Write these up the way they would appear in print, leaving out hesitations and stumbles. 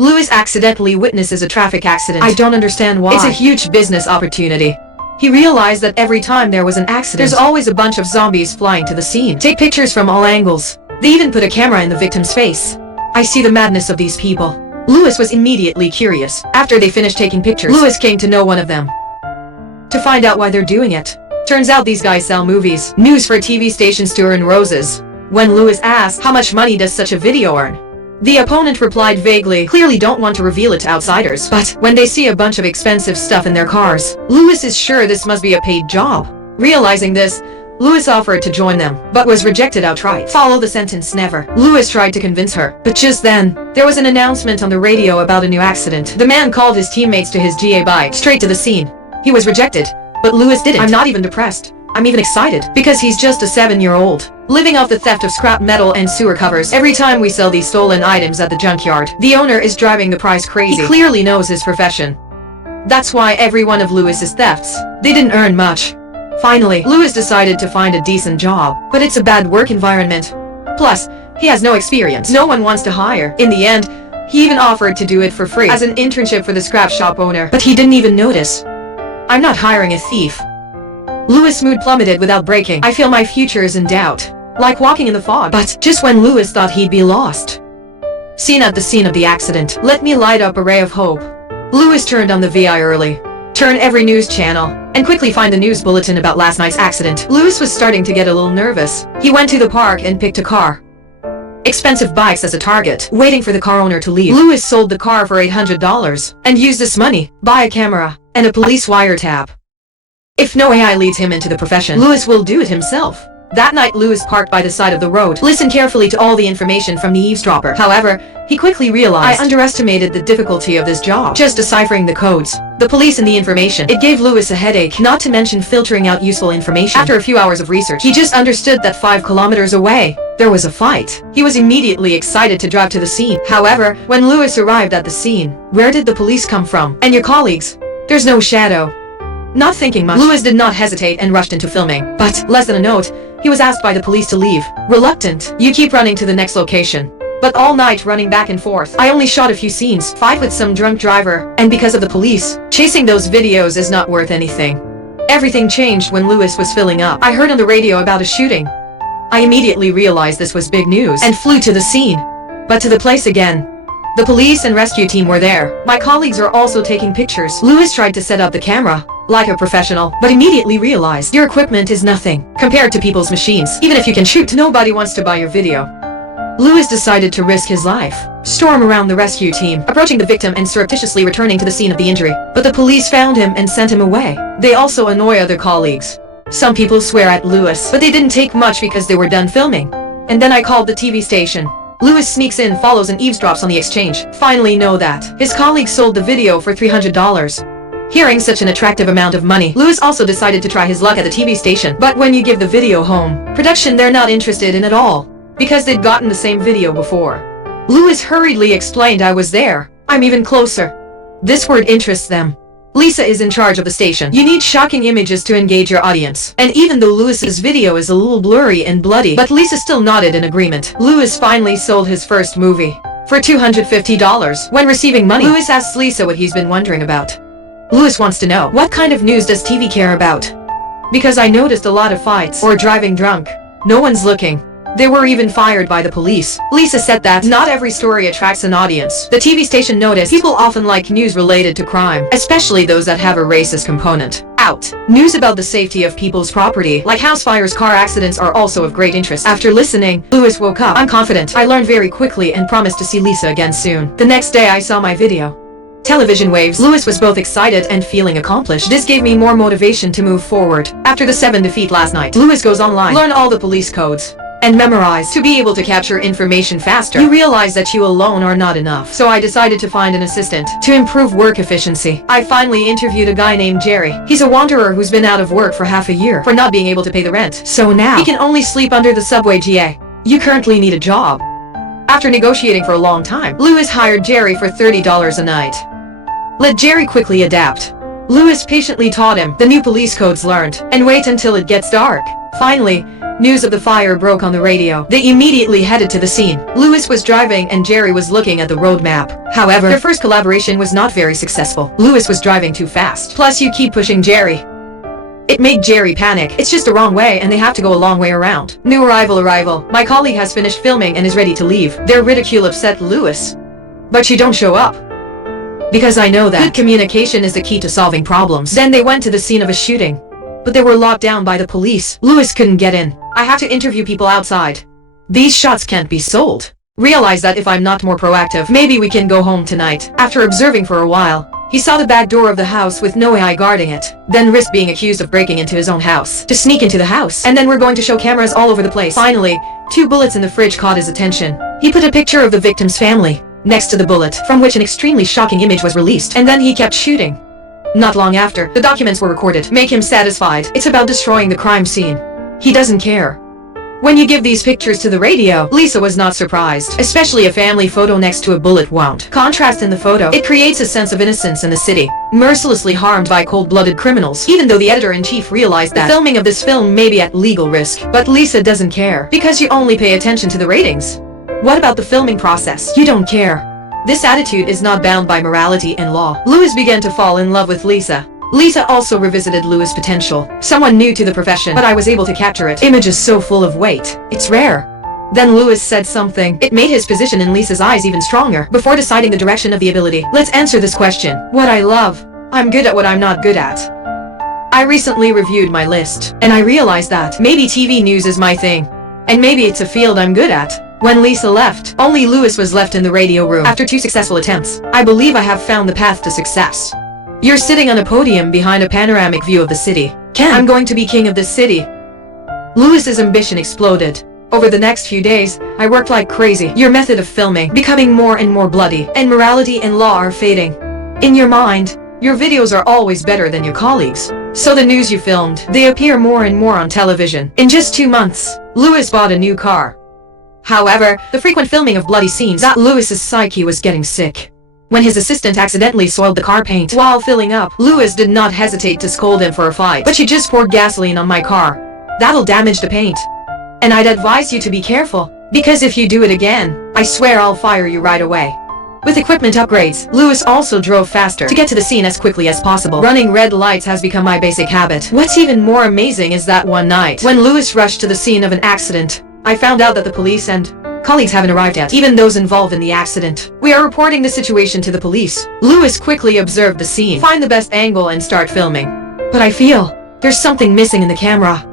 Louis accidentally witnesses a traffic accident. I don't understand why. It's a huge business opportunity. He realized that every time there was an accident, there's always a bunch of zombies flying to the scene. Take pictures from all angles. They even put a camera in the victim's face. I see the madness of these people. Louis was immediately curious. After they finished taking pictures, Louis came to know one of them to find out why they're doing it. Turns out these guys sell movies. News for TV stations to earn roses. When Louis asked, how much money does such a video earn? The opponent replied vaguely, clearly don't want to reveal it to outsiders. But when they see a bunch of expensive stuff in their cars, Louis is sure this must be a paid job. Realizing this, Louis offered to join them, but was rejected outright. Follow the sentence never. Louis tried to convince her, but just then, there was an announcement on the radio about a new accident. The man called his teammates to his GA bike straight to the scene. He was rejected, but Louis didn't. I'm not even depressed. I'm even excited, because he's just a 7-year-old, living off the theft of scrap metal and sewer covers. Every time we sell these stolen items at the junkyard, the owner is driving the price crazy. He clearly knows his profession. That's why every one of Louis's thefts, they didn't earn much. Finally, Louis decided to find a decent job, but it's a bad work environment. Plus, he has no experience. No one wants to hire. In the end, he even offered to do it for free as an internship for the scrap shop owner, but he didn't even notice. I'm not hiring a thief. Louis' mood plummeted without breaking. I feel my future is in doubt, like walking in the fog. But just when Louis thought he'd be lost, seen at the scene of the accident, let me light up a ray of hope. Louis turned on the VI early, turn every news channel, and quickly find the news bulletin about last night's accident. Louis was starting to get a little nervous. He went to the park and picked a car. Expensive bikes as a target, waiting for the car owner to leave. Louis sold the car for $800 and used this money, buy a camera, and a police wiretap. If no AI leads him into the profession, Louis will do it himself. That night, Louis parked by the side of the road, listened carefully to all the information from the eavesdropper. However, he quickly realized I underestimated the difficulty of this job. Just deciphering the codes, the police and the information. It gave Louis a headache, not to mention filtering out useful information. After a few hours of research, he just understood that 5 kilometers away, there was a fight. He was immediately excited to drive to the scene. However, when Louis arrived at the scene, where did the police come from? And your colleagues? There's no shadow. Not thinking much, Louis did not hesitate and rushed into filming. But, less than a note, he was asked by the police to leave. Reluctant, you keep running to the next location. But all night running back and forth. I only shot a few scenes, fight with some drunk driver, and because of the police, chasing those videos is not worth anything. Everything changed when Louis was filling up. I heard on the radio about a shooting. I immediately realized this was big news and flew to the scene. But to the place again. The police and rescue team were there. My colleagues are also taking pictures. Louis tried to set up the camera, like a professional, but immediately realized your equipment is nothing compared to people's machines. Even if you can shoot, nobody wants to buy your video. Louis decided to risk his life, storm around the rescue team, approaching the victim and surreptitiously returning to the scene of the injury. But the police found him and sent him away. They also annoy other colleagues. Some people swear at Louis, but they didn't take much because they were done filming. And then I called the TV station. Louis sneaks in, follows and eavesdrops on the exchange. Finally know that his colleagues sold the video for $300. Hearing such an attractive amount of money, Louis also decided to try his luck at the TV station. But when you give the video home, production they're not interested in at all, because they'd gotten the same video before. Louis hurriedly explained I was there. I'm even closer. This word interests them. Lisa is in charge of the station. You need shocking images to engage your audience. And even though Louis's video is a little blurry and bloody, but Lisa still nodded in agreement. Louis finally sold his first movie for $250. When receiving money, Louis asks Lisa what he's been wondering about. Louis wants to know, what kind of news does TV care about? Because I noticed a lot of fights or driving drunk. No one's looking. They were even fired by the police. Lisa said that not every story attracts an audience. The TV station noticed people often like news related to crime, especially those that have a racist component. Out. News about the safety of people's property, like house fires, car accidents, are also of great interest. After listening, Louis woke up. I'm confident. I learned very quickly and promised to see Lisa again soon. The next day I saw my video. Television waves. Louis was both excited and feeling accomplished. This gave me more motivation to move forward. After the 7 defeat last night, Louis goes online, learn all the police codes, and memorize to be able to capture information faster. You realize that you alone are not enough. So I decided to find an assistant to improve work efficiency. I finally interviewed a guy named Jerry. He's a wanderer who's been out of work for half a year for not being able to pay the rent. So now he can only sleep under the subway. GA. You currently need a job. After negotiating for a long time, Louis hired Jerry for $30 a night. Let Jerry quickly adapt. Louis patiently taught him the new police codes learned, and wait until it gets dark. Finally, News of the fire broke on the radio. They immediately headed to the scene. Louis was driving and Jerry was looking at the road map. However, their first collaboration was not very successful. Louis was driving too fast. Plus you keep pushing Jerry. It made Jerry panic. It's just the wrong way and they have to go a long way around. New arrival. My colleague has finished filming and is ready to leave. Their ridicule upset Louis. But you don't show up. Because I know that good communication is the key to solving problems. Then they went to the scene of a shooting. But they were locked down by the police. Louis couldn't get in. I have to interview people outside. These shots can't be sold. Realize that if I'm not more proactive, maybe we can go home tonight. After observing for a while, he saw the back door of the house with no AI guarding it, then risked being accused of breaking into his own house to sneak into the house. And then we're going to show cameras all over the place. Finally, 2 bullets in the fridge caught his attention. He put a picture of the victim's family next to the bullet, from which an extremely shocking image was released, and then he kept shooting. Not long after, the documents were recorded. Make him satisfied. It's about destroying the crime scene. He doesn't care. When you give these pictures to the radio, Lisa was not surprised, especially a family photo next to a bullet wound. Contrast in the photo, it creates a sense of innocence in the city, mercilessly harmed by cold-blooded criminals. Even though the editor-in-chief realized that the filming of this film may be at legal risk, but Lisa doesn't care, because you only pay attention to the ratings. What about the filming process? You don't care. This attitude is not bound by morality and law. Louis began to fall in love with Lisa. Lisa also revisited Louis' potential. Someone new to the profession, but I was able to capture it. Image is so full of weight. It's rare. Then Louis said something. It made his position in Lisa's eyes even stronger. Before deciding the direction of the ability, let's answer this question. What I love. I'm good at what I'm not good at. I recently reviewed my list, and I realized that maybe TV news is my thing. And maybe it's a field I'm good at. When Lisa left, only Louis was left in the radio room. After 2 successful attempts, I believe I have found the path to success. You're sitting on a podium behind a panoramic view of the city. Ken, I'm going to be king of this city. Louis's ambition exploded. Over the next few days, I worked like crazy. Your method of filming, becoming more and more bloody, and morality and law are fading. In your mind, your videos are always better than your colleagues. So the news you filmed, they appear more and more on television. In just 2 months, Louis bought a new car. However, the frequent filming of bloody scenes got Louis's psyche was getting sick. When his assistant accidentally soiled the car paint while filling up, Louis did not hesitate to scold him for a fight. But you just poured gasoline on my car. That'll damage the paint. And I'd advise you to be careful, because if you do it again, I swear I'll fire you right away. With equipment upgrades, Louis also drove faster to get to the scene as quickly as possible. Running red lights has become my basic habit. What's even more amazing is that one night, when Louis rushed to the scene of an accident, I found out that the police and colleagues haven't arrived yet, even those involved in the accident. We are reporting the situation to the police. Louis quickly observed the scene, find the best angle and start filming. But I feel there's something missing in the camera.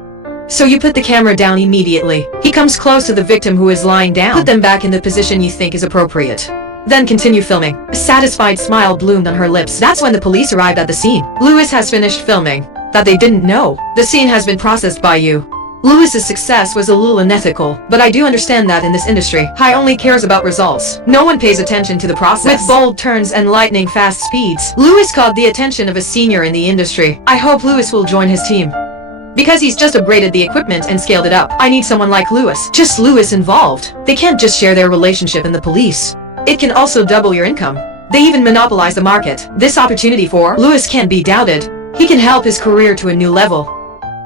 So you put the camera down immediately. He comes close to the victim who is lying down. Put them back in the position you think is appropriate. Then continue filming. A satisfied smile bloomed on her lips. That's when the police arrived at the scene. Louis has finished filming. That they didn't know. The scene has been processed by you. Louis's success was a little unethical, but I do understand that in this industry, High only cares about results. No one pays attention to the process. With bold turns and lightning-fast speeds, Louis caught the attention of a senior in the industry. I hope Louis will join his team. Because he's just upgraded the equipment and scaled it up. I need someone like Louis. Just Louis involved. They can't just share their relationship in the police. It can also double your income. They even monopolize the market. This opportunity for Louis can't be doubted. He can help his career to a new level.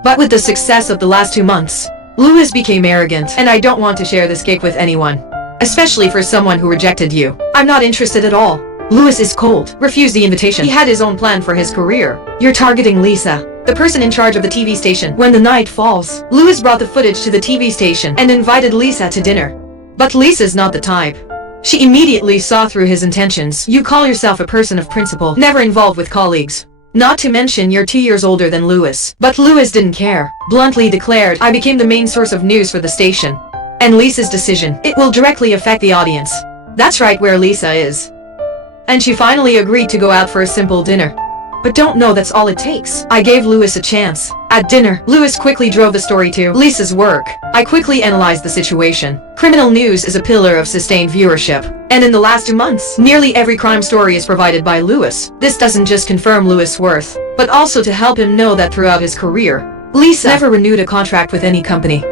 But with the success of the last 2 months, Louis became arrogant, and I don't want to share this cake with anyone. Especially for someone who rejected you. I'm not interested at all. Louis is cold. Refused the invitation. He had his own plan for his career. You're targeting Lisa, the person in charge of the TV station. When the night falls, Louis brought the footage to the TV station and invited Lisa to dinner. But Lisa's not the type. She immediately saw through his intentions. You call yourself a person of principle, never involved with colleagues. Not to mention you're 2 years older than Louis. But Louis didn't care. Bluntly declared, I became the main source of news for the station. And Lisa's decision, it will directly affect the audience. That's right where Lisa is. And she finally agreed to go out for a simple dinner. But don't know that's all it takes. I gave Louis a chance. At dinner, Louis quickly drove the story to Lisa's work. I quickly analyzed the situation. Criminal news is a pillar of sustained viewership. And in the last 2 months, nearly every crime story is provided by Louis. This doesn't just confirm Louis' worth, but also to help him know that throughout his career, Lisa never renewed a contract with any company.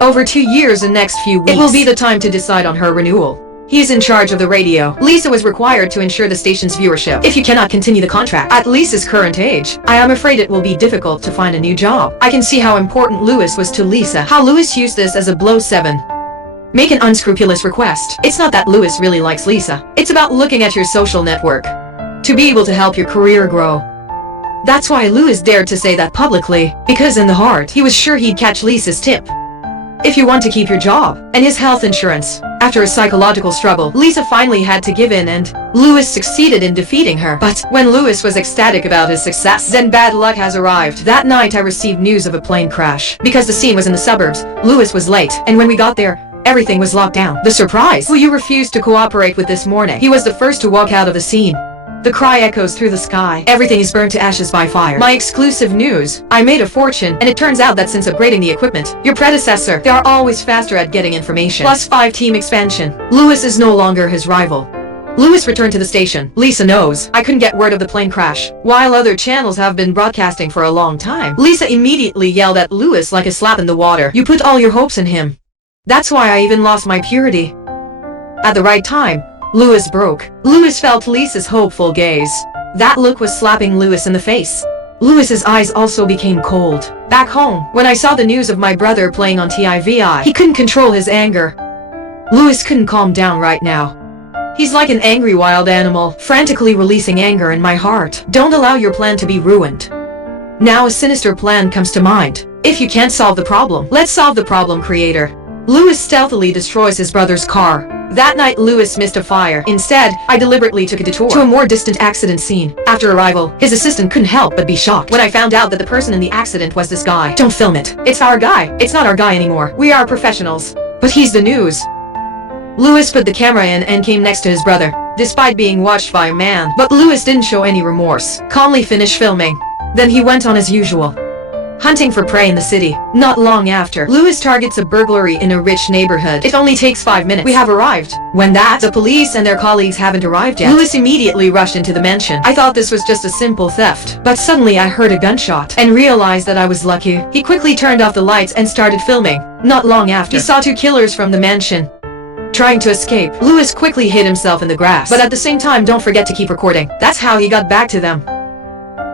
Over 2 years and next few weeks, it will be the time to decide on her renewal. He is in charge of the radio. Lisa was required to ensure the station's viewership. If you cannot continue the contract at Lisa's current age, I am afraid it will be difficult to find a new job. I can see how important Louis was to Lisa, how Louis used this as a blow 7. Make an unscrupulous request. It's not that Louis really likes Lisa. It's about looking at your social network to be able to help your career grow. That's why Louis dared to say that publicly, because in the heart, he was sure he'd catch Lisa's tip. If you want to keep your job and his health insurance. After a psychological struggle, Lisa finally had to give in and Louis succeeded in defeating her. But when Louis was ecstatic about his success, then bad luck has arrived. That night I received news of a plane crash. Because the scene was in the suburbs, Louis was late, and when we got there, everything was locked down. The surprise! Who you refused to cooperate with this morning. He was the first to walk out of the scene. The cry echoes through the sky. Everything is burned to ashes by fire. My exclusive news. I made a fortune, and it turns out that since upgrading the equipment, your predecessor, they are always faster at getting information. +5 team expansion. Louis is no longer his rival. Louis returned to the station. Lisa knows. I couldn't get word of the plane crash, while other channels have been broadcasting for a long time. Lisa immediately yelled at Louis like a slap in the water. You put all your hopes in him. That's why I even lost my purity. At the right time, Louis broke. Louis felt Lisa's hopeful gaze. That look was slapping Louis in the face. Louis's eyes also became cold. Back home, when I saw the news of my brother playing on TIVI, he couldn't control his anger. Louis couldn't calm down right now. He's like an angry wild animal, frantically releasing anger in my heart. Don't allow your plan to be ruined. Now a sinister plan comes to mind. If you can't solve the problem, let's solve the problem, creator. Louis stealthily destroys his brother's car. That night Louis missed a fire. Instead, I deliberately took a detour to a more distant accident scene. After arrival, his assistant couldn't help but be shocked when I found out that the person in the accident was this guy. Don't film it. It's our guy. It's not our guy anymore. We are professionals. But he's the news. Louis put the camera in and came next to his brother, despite being watched by a man. But Louis didn't show any remorse. Calmly finished filming. Then he went on as usual, hunting for prey in the city. Not long after, Louis targets a burglary in a rich neighborhood. It only takes 5 minutes. We have arrived. When the police and their colleagues haven't arrived yet, Louis immediately rushed into the mansion. I thought this was just a simple theft, but suddenly I heard a gunshot and realized that I was lucky. He quickly turned off the lights and started filming. Not long after, he saw 2 killers from the mansion trying to escape. Louis quickly hid himself in the grass, but at the same time, don't forget to keep recording. That's how he got back to them.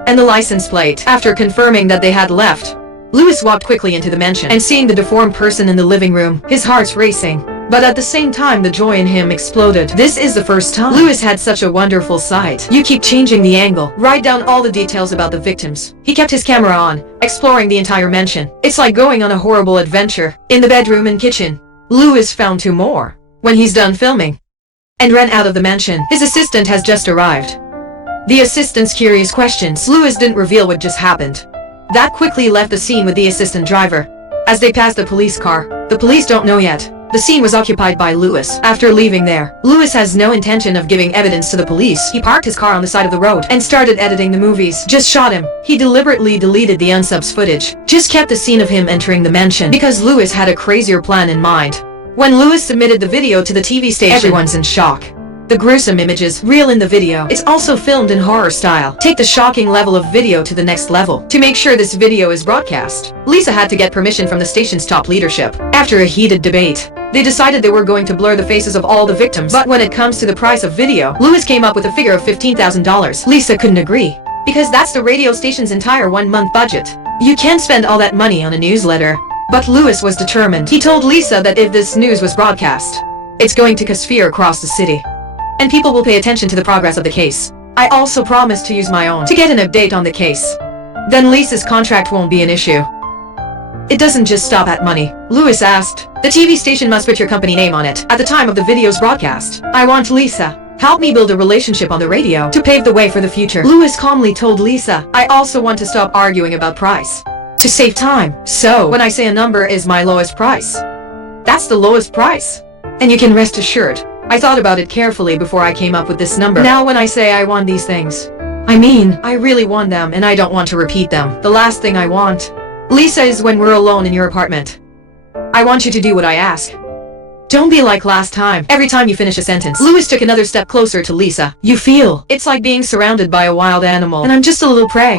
And the license plate. After confirming that they had left, Louis walked quickly into the mansion and seeing the deformed person in the living room, his heart's racing. But at the same time, the joy in him exploded. This is the first time Louis had such a wonderful sight. You keep changing the angle. Write down all the details about the victims. He kept his camera on, exploring the entire mansion. It's like going on a horrible adventure. In the bedroom and kitchen, Louis found 2 more. When he's done filming and ran out of the mansion, his assistant has just arrived. The assistant's curious questions. Louis didn't reveal what just happened. That quickly left the scene with the assistant driver. As they passed the police car, the police don't know yet. The scene was occupied by Louis. After leaving there, Louis has no intention of giving evidence to the police. He parked his car on the side of the road and started editing the movies. Just shot him. He deliberately deleted the unsubs footage. Just kept the scene of him entering the mansion because Louis had a crazier plan in mind. When Louis submitted the video to the TV station, everyone's in shock. The gruesome images, real in the video, it's also filmed in horror style. Take the shocking level of video to the next level. To make sure this video is broadcast, Lisa had to get permission from the station's top leadership. After a heated debate, they decided they were going to blur the faces of all the victims. But when it comes to the price of video, Louis came up with a figure of $15,000. Lisa couldn't agree, because that's the radio station's entire 1-month budget. You can't spend all that money on a newsletter. But Louis was determined. He told Lisa that if this news was broadcast, it's going to cause fear across the city, and people will pay attention to the progress of the case. I also promised to use my own to get an update on the case. Then Lisa's contract won't be an issue. It doesn't just stop at money. Louis asked, the TV station must put your company name on it at the time of the video's broadcast. I want Lisa. Help me build a relationship on the radio to pave the way for the future. Louis calmly told Lisa, I also want to stop arguing about price, to save time. So, when I say a number is my lowest price, that's the lowest price. And you can rest assured, I thought about it carefully before I came up with this number. Now when I say I want these things, I mean, I really want them and I don't want to repeat them. The last thing I want, Lisa, is when we're alone in your apartment. I want you to do what I ask. Don't be like last time. Every time you finish a sentence, Louis took another step closer to Lisa. You feel, it's like being surrounded by a wild animal, and I'm just a little prey.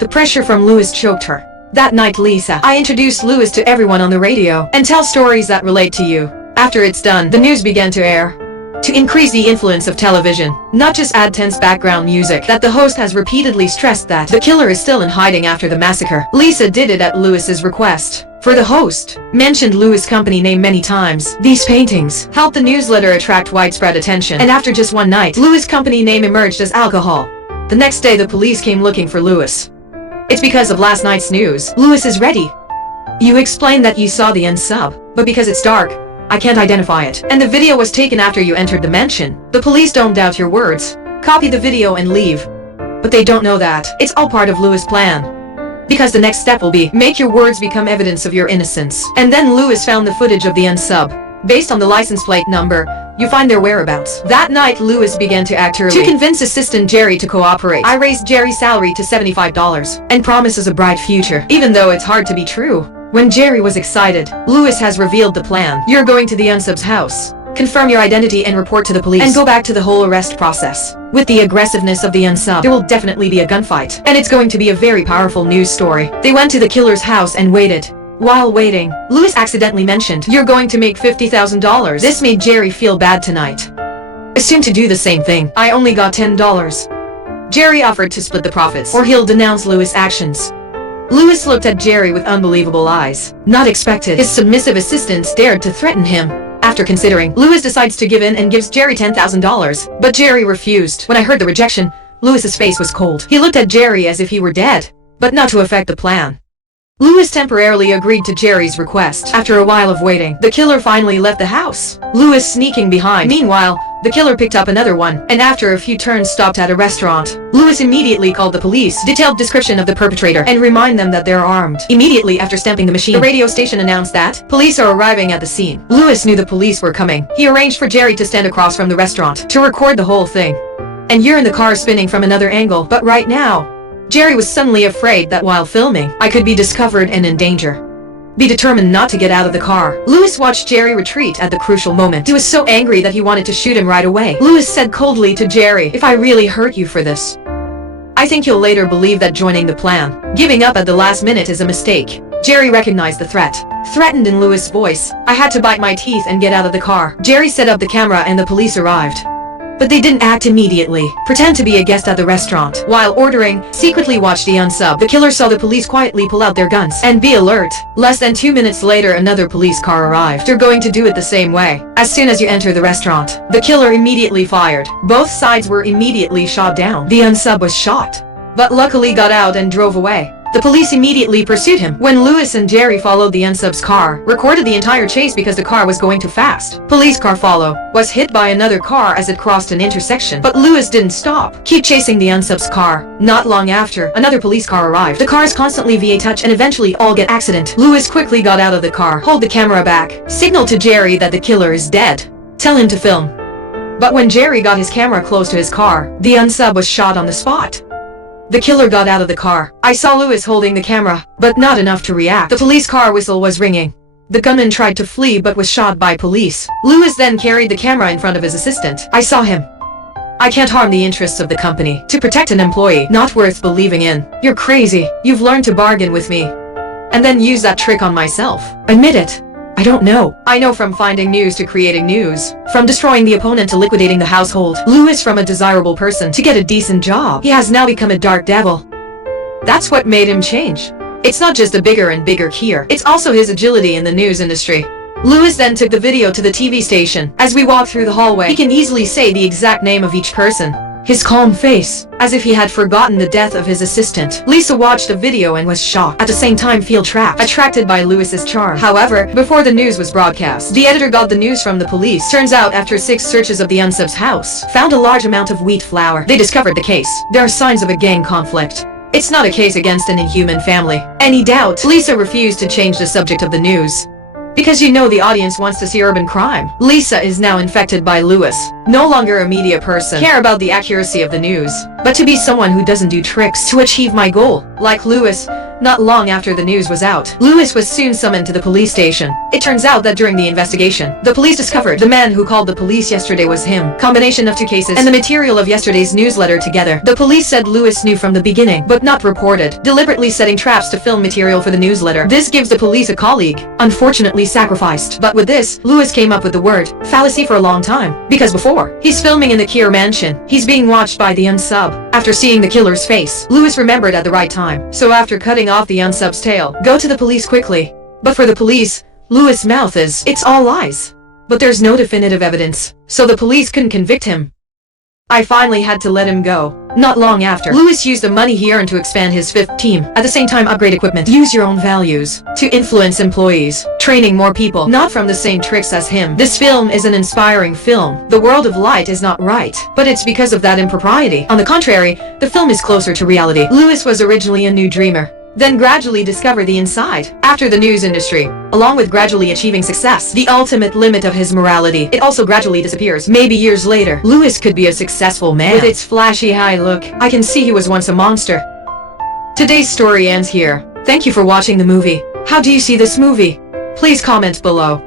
The pressure from Louis choked her. That night, Lisa, I introduced Louis to everyone on the radio and tell stories that relate to you. After it's done, the news began to air. to increase the influence of television, not just add tense background music, that the host has repeatedly stressed that the killer is still in hiding after the massacre. Lisa did it at Lewis's request. For the host, mentioned Lewis company name many times. These paintings helped the newsletter attract widespread attention, and after just one night, Lewis company name emerged as alcohol. The next day the police came looking for Lewis. It's because of last night's news. Lewis is ready. You explained that you saw the end sub, but because it's dark, I can't identify it. And the video was taken after you entered the mansion. The police don't doubt your words. Copy the video and leave. But they don't know that. It's all part of Lewis' plan. Because the next step will be, make your words become evidence of your innocence. And then Lewis found the footage of the unsub. Based on the license plate number, you find their whereabouts. That night, Lewis began to act early. To convince assistant Jerry to cooperate, I raised Jerry's salary to $75 and promises a bright future, even though it's hard to be true. When Jerry was excited, Lewis has revealed the plan. You're going to the unsub's house, confirm your identity and report to the police, and go back to the whole arrest process. With the aggressiveness of the unsub, there will definitely be a gunfight, and it's going to be a very powerful news story. They went to the killer's house and waited. While waiting, Lewis accidentally mentioned, "You're going to make $50,000. This made Jerry feel bad tonight. Assumed to do the same thing. I only got $10. Jerry offered to split the profits, or he'll denounce Lewis' actions. Lewis looked at Jerry with unbelievable eyes. Not expected. His submissive assistants dared to threaten him. After considering, Lewis decides to give in and gives Jerry $10,000. But Jerry refused. When I heard the rejection, Lewis's face was cold. He looked at Jerry as if he were dead, but not to affect the plan. Lewis temporarily agreed to Jerry's request. After a while of waiting, the killer finally left the house, Lewis sneaking behind. Meanwhile, the killer picked up another one, and after a few turns stopped at a restaurant. Lewis immediately called the police, detailed description of the perpetrator, and remind them that they're armed. Immediately after stamping the machine, the radio station announced that police are arriving at the scene. Lewis knew the police were coming. He arranged for Jerry to stand across from the restaurant to record the whole thing. And you're in the car spinning from another angle, but right now, Jerry was suddenly afraid that while filming, I could be discovered and in danger. Be determined not to get out of the car. Lewis watched Jerry retreat at the crucial moment. He was so angry that he wanted to shoot him right away. Lewis said coldly to Jerry, "If I really hurt you for this, I think you'll later believe that joining the plan, giving up at the last minute is a mistake." Jerry recognized the threat. Threatened in Lewis' voice, I had to bite my teeth and get out of the car. Jerry set up the camera and the police arrived. But they didn't act immediately. Pretend to be a guest at the restaurant. While ordering, secretly watch the unsub. The killer saw the police quietly pull out their guns. And be alert. Less than 2 minutes later, another police car arrived. They're going to do it the same way. As soon as you enter the restaurant, the killer immediately fired. Both sides were immediately shot down. The unsub was shot, but luckily got out and drove away. The police immediately pursued him. When Lewis and Jerry followed the unsub's car, recorded the entire chase because the car was going too fast. Police car was hit by another car as it crossed an intersection. But Lewis didn't stop. Keep chasing the unsub's car. Not long after, another police car arrived. The cars constantly via touch and eventually all get accident. Lewis quickly got out of the car, hold the camera back, signal to Jerry that the killer is dead. Tell him to film. But when Jerry got his camera close to his car, the unsub was shot on the spot. The killer got out of the car. I saw Lewis holding the camera, but not enough to react. The police car whistle was ringing. The gunman tried to flee but was shot by police. Lewis then carried the camera in front of his assistant. I saw him. I can't harm the interests of the company. To protect an employee, not worth believing in. You're crazy. You've learned to bargain with me. And then use that trick on myself. Admit it. I don't know. I know from finding news to creating news. From destroying the opponent to liquidating the household. Lewis from a desirable person to get a decent job. He has now become a dark devil. That's what made him change. It's not just a bigger and bigger Kier. It's also his agility in the news industry. Lewis then took the video to the TV station. As we walk through the hallway, he can easily say the exact name of each person. His calm face, as if he had forgotten the death of his assistant. Lisa watched the video and was shocked, at the same time feel trapped, attracted by Lewis's charm. However, before the news was broadcast, the editor got the news from the police. Turns out, after 6 searches of the unsub's house, found a large amount of wheat flour. They discovered the case. There are signs of a gang conflict. It's not a case against an inhuman family. Any doubt? Lisa refused to change the subject of the news. Because you know the audience wants to see urban crime. Lisa is now infected by Lewis. No longer a media person. Care about the accuracy of the news. But to be someone who doesn't do tricks to achieve my goal. Like Lewis, Not long after the news was out, Lewis was soon summoned to the police station. It turns out that during the investigation, the police discovered the man who called the police yesterday was him. Combination of two cases and the material of yesterday's newsletter together. The police said Lewis knew from the beginning, but not reported, deliberately setting traps to film material for the newsletter. This gives the police a colleague, unfortunately sacrificed. But with this, Lewis came up with the word fallacy for a long time. Because before, he's filming in the Kier mansion. He's being watched by the unsub. After seeing the killer's face, Lewis remembered at the right time. So after cutting off the unsub's tail, go to the police quickly. But for the police, Lewis' mouth is, it's all lies. But there's no definitive evidence, so the police couldn't convict him. I finally had to let him go. Not long after, Lewis used the money he earned to expand his 5th team, at the same time upgrade equipment, use your own values, to influence employees, training more people, not from the same tricks as him. This film is an inspiring film. The world of light is not right, but it's because of that impropriety. On the contrary, the film is closer to reality. Lewis was originally a new dreamer, then gradually discovered the inside. After the news industry, along with gradually achieving success, the ultimate limit of his morality, it also gradually disappears. Maybe years later, Lewis could be a successful man. With its flashy high look, I can see he was once a monster. Today's story ends here. Thank you for watching the movie. How do you see this movie? Please comment below.